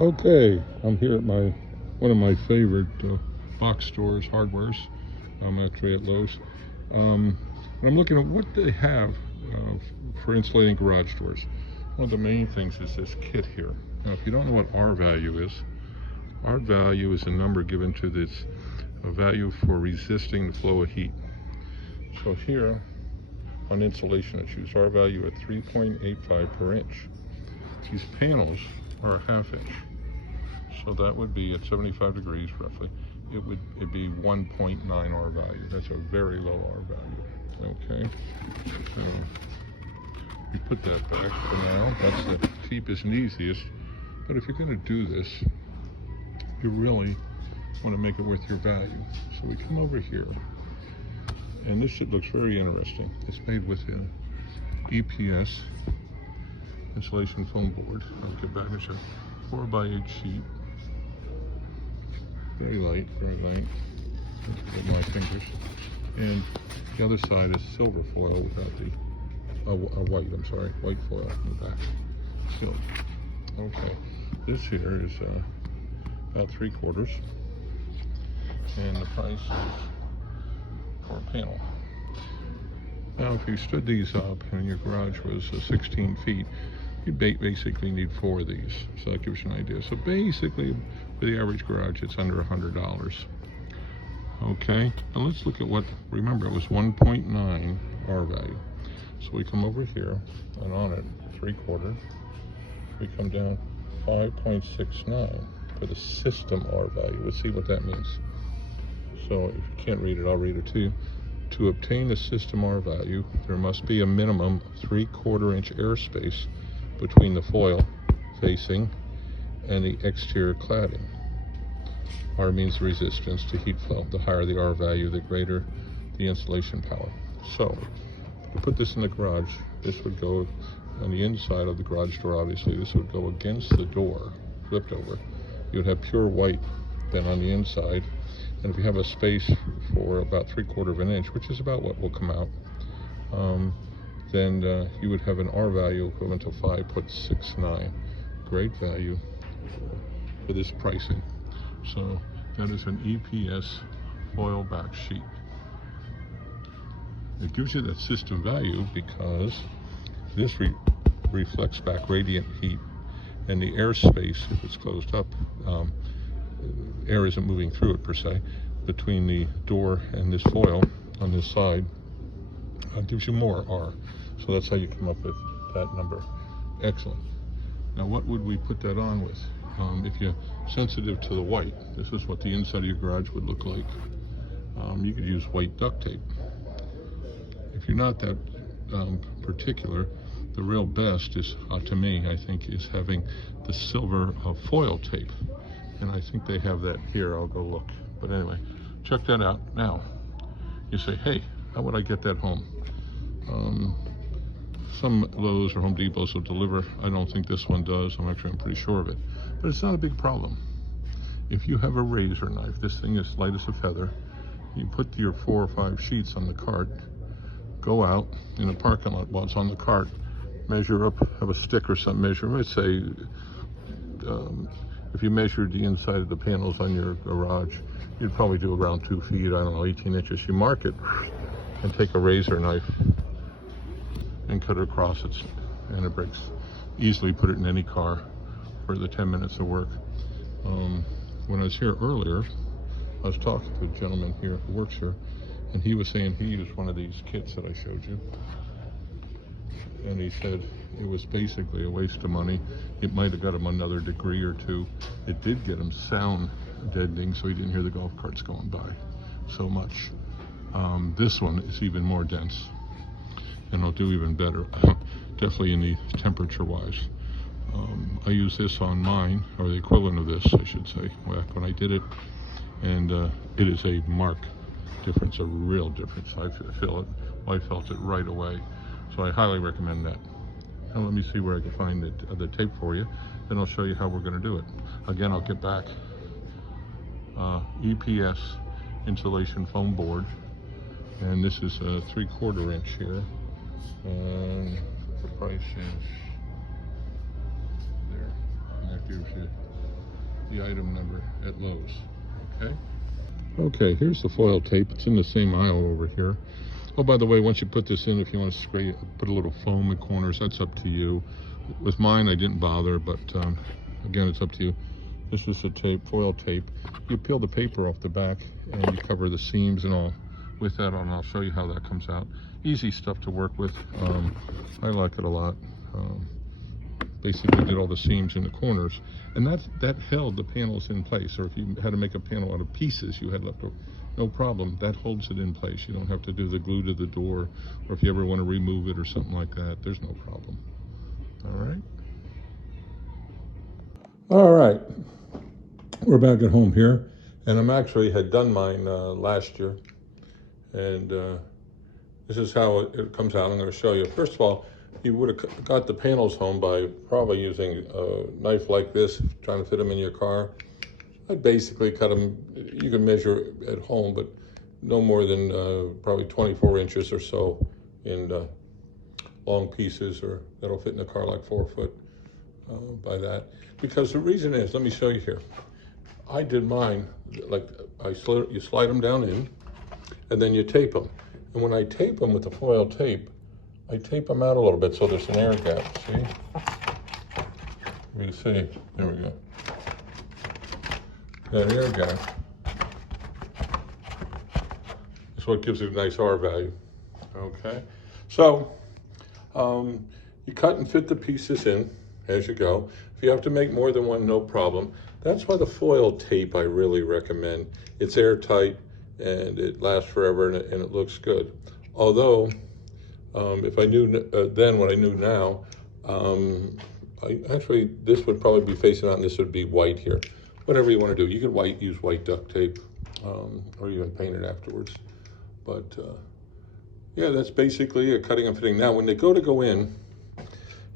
Okay, I'm here at one of my favorite box stores, hardwares. I'm actually at Lowe's. And I'm looking at what they have for insulating garage doors. One of the main things is this kit here. Now, if you don't know what R value is a number given to this value for resisting the flow of heat. So here on insulation, it's used R value at 3.85 per inch. These panels are a half inch. So that would be at 75 degrees roughly, it'd be 1.9 R value. That's a very low R value. Okay, so you put that back for now. That's the cheapest and easiest. But if you're going to do this, you really want to make it worth your value. So we come over here, and this shit looks very interesting. It's made with an EPS insulation foam board. I'll get back. It's a 4x8 sheet. Very light, very light. With my fingers. And the other side is silver foil without the white foil in the back. So, okay, this here is about 3/4, and the price is for a panel. Now, if you stood these up and your garage was 16 feet, you basically need 4 of these. So that gives you an idea. So basically, for the average garage, it's under $100. Okay, and let's look at remember it was 1.9 R value. So we come over here, and on it, 3/4, we come down 5.69 for the system R value. Let's see what that means. So if you can't read it, I'll read it to you. To obtain a system R value, there must be a minimum 3/4 inch airspace between the foil facing and the exterior cladding. R means resistance to heat flow. The higher the R value, the greater the insulation power. So, to put this in the garage, this would go on the inside of the garage door, obviously. This would go against the door, flipped over. You would have pure white then on the inside. And if you have a space for about 3/4 of an inch, which is about what will come out, then you would have an R value equivalent to 5.69. Great value for this pricing. So that is an EPS foil back sheet. It gives you that system value because this reflects back radiant heat, and the airspace, if it's closed up, air isn't moving through it per se, between the door and this foil on this side, gives you more R. So that's how you come up with that number. Excellent. Now what would we put that on with? If you're sensitive to the white, this is what the inside of your garage would look like. You could use white duct tape. If you're not that particular, the real best is, to me, I think, is having the silver foil tape. And I think they have that here. I'll go look. But anyway, check that out. Now, you say, hey, how would I get that home? Some Lowe's or Home Depots will deliver. I don't think this one does. I'm pretty sure of it. But it's not a big problem. If you have a razor knife, this thing is light as a feather. You put your 4 or 5 sheets on the cart, go out in the parking lot while it's on the cart, measure up, have a stick or something, measure. Let's say, if you measured the inside of the panels on your garage, you'd probably do around 2 feet, I don't know, 18 inches. You mark it and take a razor knife and cut it across it, and it breaks. Easily put it in any car for the 10 minutes of work. When I was here earlier, I was talking to a gentleman here who works here, and he was saying he used one of these kits that I showed you. And he said it was basically a waste of money. It might have got him another degree or 2. It did get him sound deadening, so he didn't hear the golf carts going by so much. This one is even more dense, and it'll do even better, definitely in the temperature-wise. I use this on mine, or the equivalent of this, I should say, back when I did it, and it is a marked difference, a real difference. I felt it right away, so I highly recommend that. Now let me see where I can find the tape for you, then I'll show you how we're going to do it. Again, I'll get back. EPS insulation foam board, and this is a 3/4 inch here, the price is there, and that gives you the item number at Lowe's. Okay. Okay, here's the foil tape. It's in the same aisle over here. Oh, by the way, once you put this in, if you want to spray, put a little foam in corners, that's up to you. With mine, I didn't bother, but again, it's up to you. This is the tape, foil tape. You peel the paper off the back and you cover the seams and all with that on. I'll show you how that comes out. Easy stuff to work with. I like it a lot. Basically did all the seams in the corners, and that held the panels in place. Or if you had to make a panel out of pieces you had left over, no problem, that holds it in place. You don't have to do the glue to the door, or if you ever want to remove it or something like that, there's no problem. All right, we're back at home here, and I'm actually had done mine last year, and this is how it comes out. I'm going to show you. First of all, you would have got the panels home by probably using a knife like this, trying to fit them in your car. I basically cut them, you can measure at home, but no more than probably 24 inches or so in long pieces, or that'll fit in the car like 4 foot by that. Because the reason is, let me show you here. I did mine, like you slide them down in, and then you tape them. And when I tape them with the foil tape, I tape them out a little bit so there's an air gap, see? You can see, there we go. That air gap is what gives it a nice R value, okay? So, you cut and fit the pieces in as you go. If you have to make more than one, no problem. That's why the foil tape I really recommend. It's airtight and it lasts forever and it looks good. Although, if I knew then what I knew now, this would probably be facing out and this would be white here. Whatever you want to do. You could use white duct tape or even paint it afterwards. But yeah, that's basically a cutting and fitting. Now, when they go in,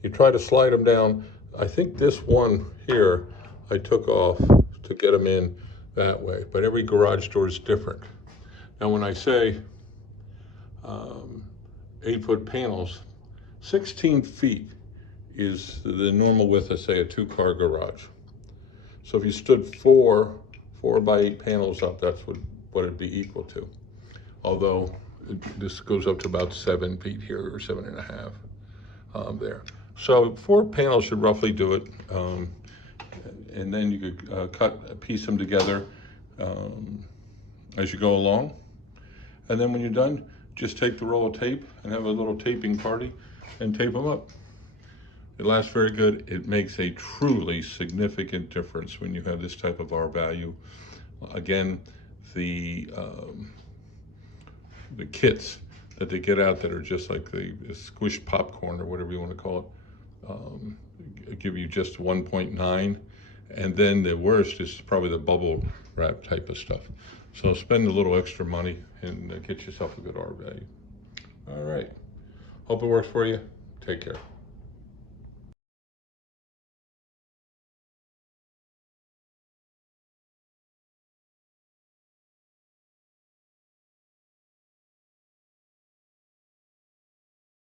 you try to slide them down. I think this one here I took off to get them in that way, but every garage door is different. Now, when I say 8-foot panels, 16 feet is the normal width of, say, a 2-car garage. So if you stood 4 by 8 panels up, that's what it'd be equal to. Although this goes up to about 7 feet here, or 7.5 there. So 4 panels should roughly do it. And then you could piece them together as you go along. And then when you're done, just take the roll of tape and have a little taping party and tape them up. It lasts very good. It makes a truly significant difference when you have this type of R value. Again, the kits that they get out that are just like the squished popcorn or whatever you want to call it, give you just 1.9. And then the worst is probably the bubble wrap type of stuff. So spend a little extra money and get yourself a good R value. All right. Hope it works for you. Take care.